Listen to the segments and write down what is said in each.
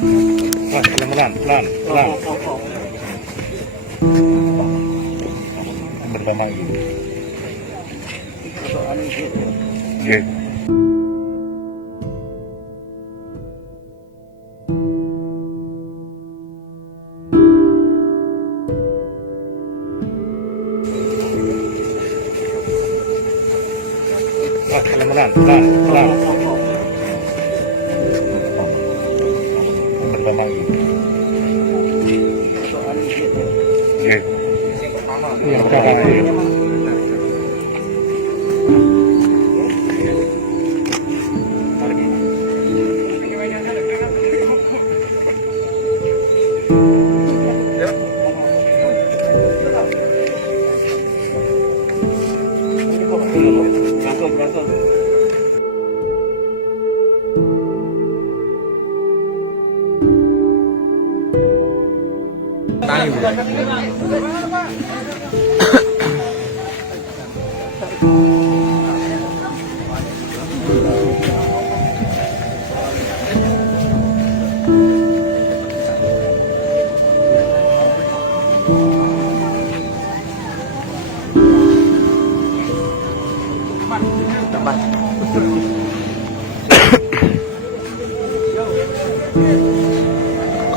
Pelan, pelan, pelan. Bersama ini. Oke. Pelan, pelan, pelan. Bersama ini. Oke. Yang pertama ini.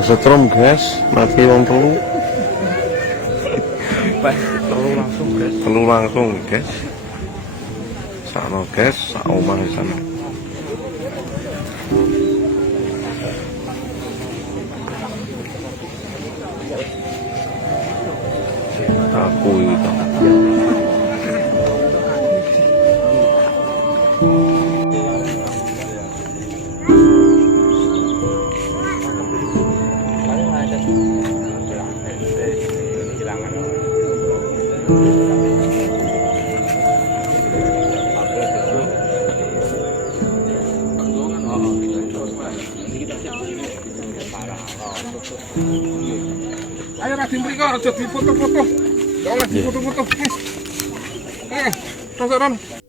Kesetrum guys, mati wong telu. Telu langsung guys. Sakno guys, sak omah sana. Aku itu. Ayo Raden mriko aja difoto-foto. Oleh difoto-foto. Ron.